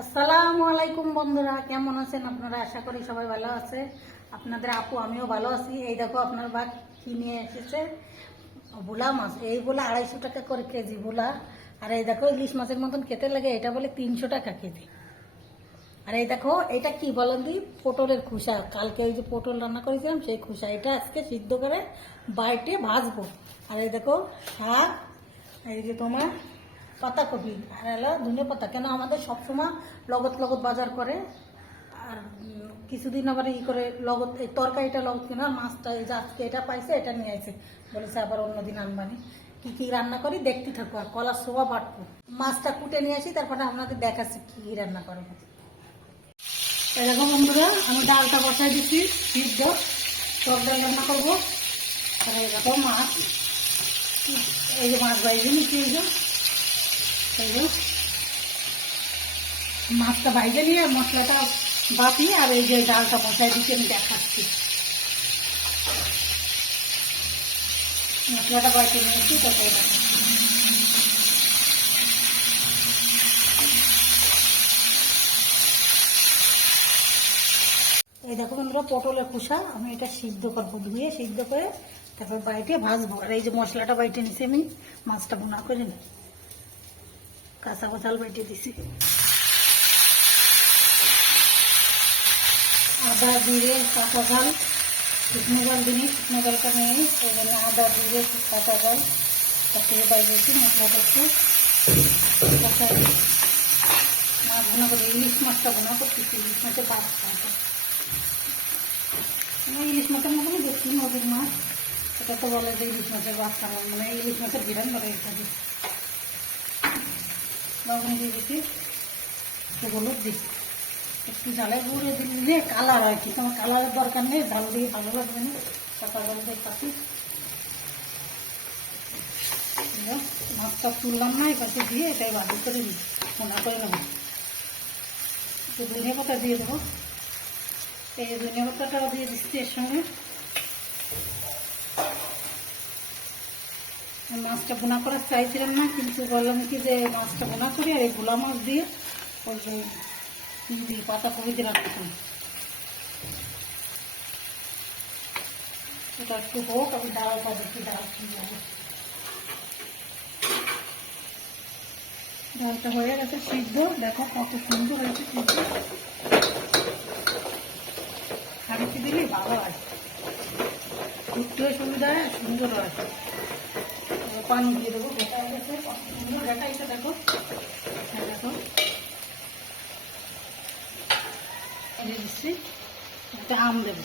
আসসালামু আলাইকুম বন্ধুরা, কেমন আছেন আপনারা? আশা করি সবাই ভালো আছে। আপনাদের আপু আমিও ভালো আছি। এই দেখো আপনার ভাগ কি নিয়ে এসেছে, ভোলা মাছ। এই বলে 250 টাকা করে কেজি ভোলা। আর এই দেখো ইলিশ মাছের মতন খেতে লাগে, এটা বলে 300 টাকা কেজি। আর এই দেখো এটা কি বলেন দি, পটলের খোসা। কালকে এই যে পটল রান্না করেছিলাম সেই খোসা, এটা আজকে সিদ্ধ করে বাইটে ভাজবো। আর এই দেখো শাক, এই যে তোমার পাতাকপি, আর হলো ধনে পাতা। কেন আমাদের সবসময় লগত লগত বাজার করে। আর কিছুদিন আবার ই করে লগত, এই তরকারিটা লগত কেনা, মাছটা এই যে আজকে এটা পাইছে এটা নিয়ে আসে, বলেছে আবার অন্যদিন আনবানি। কি কি রান্না করি দেখতে থাকো, আর কলার শোভা বাটবো। মাছটা কুটে নিয়ে আসি, তারপরে আপনাদের দেখাচ্ছি কি কি রান্না করবো। এরকম বন্ধুরা আমি ডালটা বসাই দিচ্ছি সিদ্ধ, টক ডাল রান্না করবো। আর এরকম মাছ, এই যে মাছ বাইরে নিচ্ছি, এই যে মাছটা বাইরে নিয়ে মশলাটা বাটি, আর এই যে ডালটা বসাই দিচ্ছি আমি দেখাচ্ছি। মশলাটা বাইরে নিয়েছি তারপরে এই দেখো বন্ধুরা পটলের খোসা আমি এটা সিদ্ধ করবো, ধুয়ে সিদ্ধ করে তারপর বাইটে ভাজবো। আর এই যে মশলাটা বাইটে নিছি আমি, মাছটা বোনা করে নি, কাঁচা কচাল বাইটে দিছি। আদা জিরে কাঁচা ঝাল, শুকনো জল দিনি, শুকনো জলটা নিয়ে ওই জন্য আদা জিরে কাঁচা ঝাল তারপরে বাইরেছি। মশলাটা একটু কষাই মাছ বোনা করে, ইলিশ মাছটা বোনা করতেছি। ইলিশ মাছের বাদ খাওয়া, ইলিশ মাছের মতনই দেখছি, নদীর মাছ। এটা তো বলে যে ইলিশ মাছের বাচ্চা, মানে ইলিশ মাছের বিরান বলে ইত্যাদি। লবণ দিয়ে দিচ্ছি, একটু হলুদ দিচ্ছি, একটু ঝালে গুঁড়ে দিলে কালার হয়, কিন্তু আমার কালারের দরকার নেই, ঝাল দিয়ে ভালো লাগবে না। কাঁচা জল দিয়ে কাটি, মাছটা তুললাম না, এই পাশে দিয়ে এটাই ভাজি করে নিই, মনে করে নেব। একটু ধনিয়া পাতা দিয়ে দেবো, এই ধনিয়া পাতাটাও দিয়ে দিচ্ছি এর সঙ্গে। মাছটা বোনা করার চাইছিলাম না, কিন্তু বললাম কি যে মাছটা বোনা করি আর এই ভোলা মাছ দিয়ে ওই যে দিই পাতাকপি দিয়ে রাখতাম। এটা একটু হোক, আমি ডালটা দেখি ডাল কি যাবে। ডালটা হয়ে গেছে সিদ্ধ, দেখো কত সুন্দর হয়েছে সিদ্ধ। হাঁড়িতে দিলে ভালো হয়, ঘুরতেও সুবিধা হয়, সুন্দর হয়। পানি দিয়ে দেবো, ঘেটা গেছে, কত সুন্দর ঘেটাইছে দেখো। দেখো দিয়ে দিচ্ছি, একটা আম দেবো।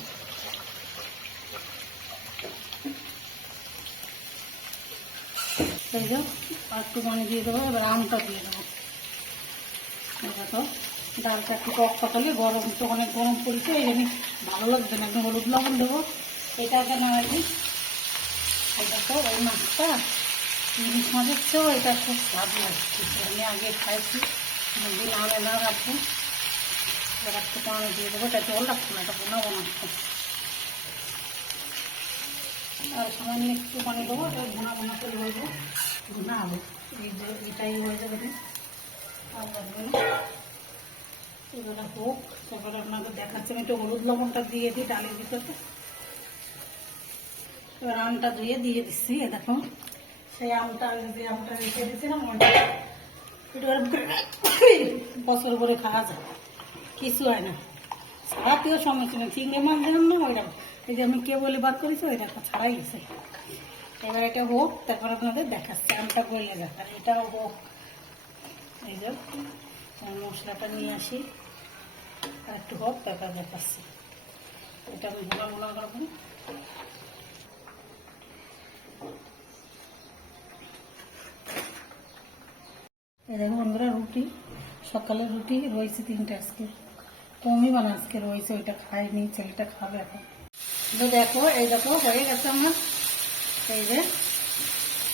এই যে আর একটু পানি দিয়ে দেবো, এবার আমটা দিয়ে দেবো। দেখো ডালটা একটু টক পাকালে, গরম তো অনেক গরম পড়ছে, এই জন্য ভালো লাগবে না, একদম হলুদ লবণ দেবো। এটা কেন আর কি, দেখো ওই মাছটা ইলিশ মাছের চেয়েও এটা খুব স্বাদ লাগছে। আমি আগে খাইছি, দিন আনে না রাখবো। এবার একটু পানি দিয়ে দেবো, এটা জল রাখবো না, এটা বোনা বানাচ্ছি। আর সামান্য একটু পানি দেবো, এটা বোনা বোনা করে বলবো, বোনা হবে। এই যে এটাই হয়ে যাবে, আর লাগবে না। এবারে হোক, তারপরে আপনাকে দেখাচ্ছি। আমি একটু হলুদ লবণটা দিয়ে দিই ডালের ভিতরে। এবার আমটা ধুয়ে দিয়ে দিচ্ছি, দেখো সেই আমটা, যে আমটা রেখে দিয়েছিলাম ওইটা বছর করে খাওয়া যায়, কিছু হয় না। ছাড়াতেও সমস্যা নেই, চিংড়ি মাছ দিলাম না ওইটা, এই যে আমি কে বলে বার করেছি ওইটা ছাড়াই গেছে। এবার এটা হোক, তারপর আপনাদের দেখাচ্ছি। আমটা গলে যাক, আর এটাও হোক। এই যে মশলাটা নিয়ে আসি, আর একটু হোক, তারপর দেখাচ্ছি। এটা আমি ভোলা ভোলা করবো। এই দেখো বন্ধুরা, রুটি, সকালের রুটি রয়েছে 3টা, আজকে কমই বানা, আজকে রয়েছে, ওইটা খাইনি, ছেলেটা খাবে এখন। তো দেখো এই দেখো হয়ে গেছে আমার। এই যে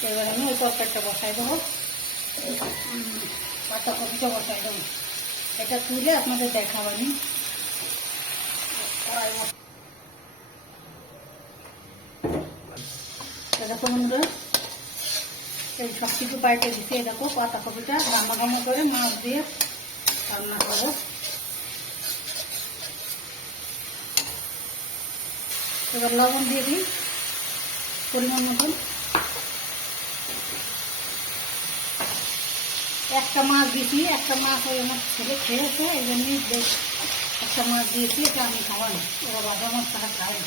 এবার আমি ওই তরকারিটা বসাই দেবো, পাতাকপিটা বসাই দেবো। এটা তুলে আপনাদের দেখাবানি। দেখো বন্ধুরা, এই সব কিছু পাইতে দিচ্ছি। এই দেখো পাতাকপিটা রান্না বান্না করে মাছ দিয়ে রান্না করবো। এবার লবণ দিয়ে দিই পরিমাণ মতন। একটা মাছ দিয়েছি, একটা মাছ ওই আমার ছেলে খেয়েছে, এই জন্যই একটা মাছ দিয়েছি, এটা আমি খাওয়াই, ওরা বাবা মাছ তারা খায়।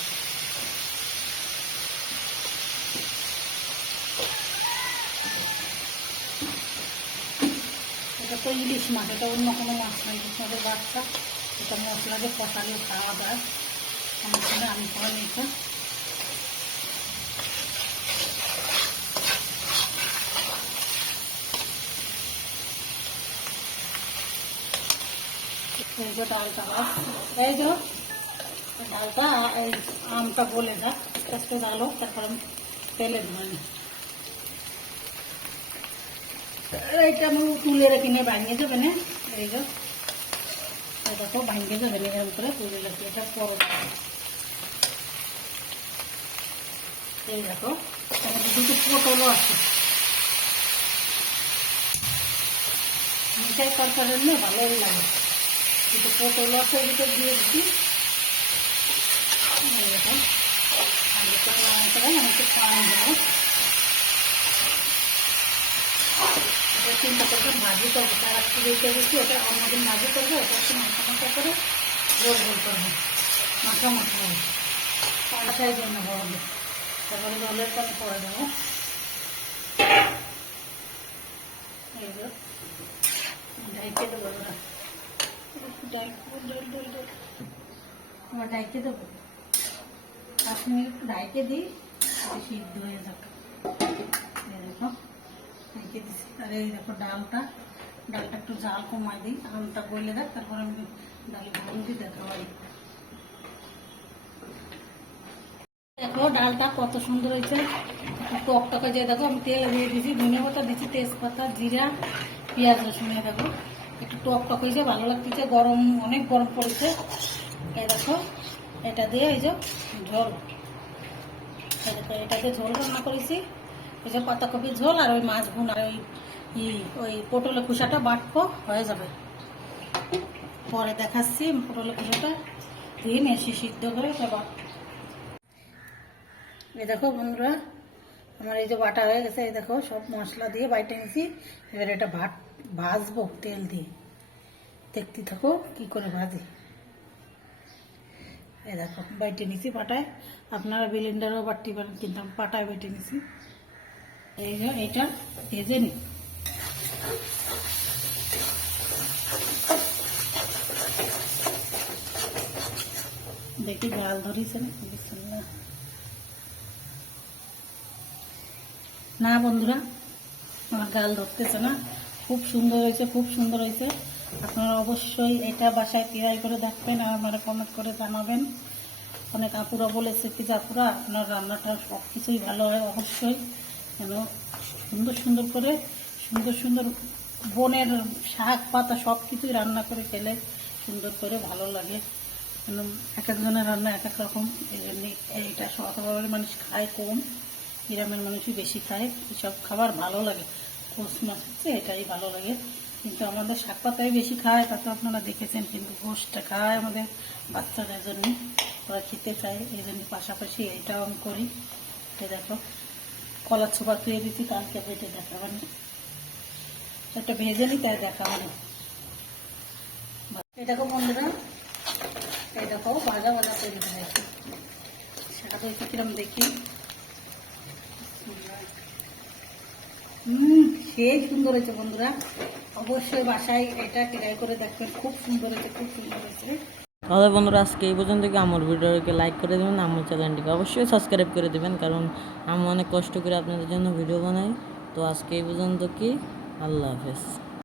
এটা তো ইলিশ মাছ, এটা অন্য কোনো মাছ না, ইলিশ মাছের বাচ্চা। এটা মশলা দিয়ে কষালে খাওয়া যায়, আমার ছেলে আমি খাওয়াই এটা। এই যে ডালটা এই যে ডালটা এই আমটা বলে যাক, আস্তে আস্তে ডালো, তারপর আমি তেলে ধরি। এইটা আমি তুলে রেখে নিয়ে ভাঙিয়ে যাবে না, এই যে দেখো ভাঙিয়ে যাবে না, এরকম করে তুলে রেখে এটা পরোটা। এই দেখো দুটো পটলও আছে, মিঠাই তরকারি নিয়ে ভালোই লাগে। দুটো পটল আছে, দুটো দিয়ে দিচ্ছি। এইরকম আমি একটু পান দেবো। চিন্তা করবেন ভাজি করবো, তার একটু রেখে দিচ্ছি, ওটা অন্যদিন ভাজি করবো, ওটা একটু মাথা মাথা করে গোল গোল করবো, মাথা মাথা হবে পাটাই জন্য বড়। তারপরে জলের পানি করে দেবো। এইগুলো ঢাইকে দেবো, ওরা আমার ঢাইকে দেবো 5 মিনিট ঢাইকে দিই, সিদ্ধ হয়ে যাবে। দেখো ঢাইকে দিচ্ছি। আর এই দেখো ডালটা একটু জাল কমাই দিই, আমটা গলে দেখ, তারপরে আমি ডালে ভুলটি দেখাবাই। দেখো ডালটা কত সুন্দর হয়েছে, টকটকে যে দেখো আমি তেল দিয়ে দিচ্ছি, ধনে পাতা দিচ্ছি, তেজপাতা, জিরা, পেঁয়াজ রসুন। দেখো একটু টকটক হয়েছে, ভালো লাগতেছে, গরম অনেক গরম পড়েছে। এই দেখো এটা দিয়ে এই যে ঝোল, এটাতে ঝোল রান্না করেছি, এই যে পাতাকপির ঝোল আর ওই মাছ ভুন আর ওই পটলের খোসাটা বাটবো, হয়ে যাবে। পরে দেখাচ্ছি পটলের খোসাটা দিয়ে মেশি সিদ্ধ করে এবার। এই দেখো বন্ধুরা আমার এই যে বাটা হয়ে গেছে, এই দেখো সব মশলা দিয়ে বাইটে নিয়েছি। এবার এটা ভাজবো তেল দিয়ে, দেখতে থাকো কি করে ভাজি। এই দেখো বাইটে নিয়েছি পাটায়, আপনারা ব্লেন্ডারও বাটতে পারেন, কিন্তু আমি পাটায় বেটে নিয়েছি। এই যে এটা ভেজে নি, দেখি জাল ধরিয়েছে না বন্ধুরা, আমার গাল ধরতেছে না, খুব সুন্দর হয়েছে, খুব সুন্দর হয়েছে। আপনারা অবশ্যই এটা বাসায় ট্রাই করে দেখবেন আর আমার কমেন্ট করে জানাবেন। অনেক আপুরা বলেছে কি যে আপুরা আপনার রান্নাটা সব কিছুই ভালো হয়, অবশ্যই যেন সুন্দর সুন্দর করে সুন্দর সুন্দর বনের শাক পাতা সব কিছুই রান্না করে খেলে সুন্দর করে ভালো লাগে। এক একজনের রান্না এক এক রকম, এই জন্য এইটা শহরের মানুষ খায় কম, গ্রামের মানুষই বেশি খায়, এসব খাবার ভালো লাগে। গোস মাছ হচ্ছে এটাই ভালো লাগে, কিন্তু আমাদের শাক পাতাই বেশি খায়, তা তো আপনারা দেখেছেন, কিন্তু গোসটা খায় আমাদের বাচ্চাদের জন্য, ওরা খেতে চায়, এই জন্য পাশাপাশি এইটাও আমি করি। এই দেখো কলার ছোপা খেয়ে দিচ্ছি, কালকে বেটে দেখাবেন, একটা ভেজে নিই তাই দেখাবেন। এই দেখো বন্ধুরা, এই দেখো ভাজা ভাজা তৈরি হয়ে গেছে, সেটা তো কিরম দেখি। সেই সুন্দর হয়েছে বন্ধুরা, অবশ্যই বাসায় এটা ট্রাই করে দেখবেন, খুব সুন্দর হয়েছে, খুব সুন্দর হয়েছে। তাহলে বন্ধুরা আজকে এই পর্যন্ত, কি আমার ভিডিওকে লাইক করে দেবেন, আমার চ্যানেলটিকে অবশ্যই সাবস্ক্রাইব করে দেবেন, কারণ আমি অনেক কষ্ট করে আপনাদের জন্য ভিডিও বানাই। তো আজকে এই পর্যন্ত, কি আল্লাহ হাফেজ।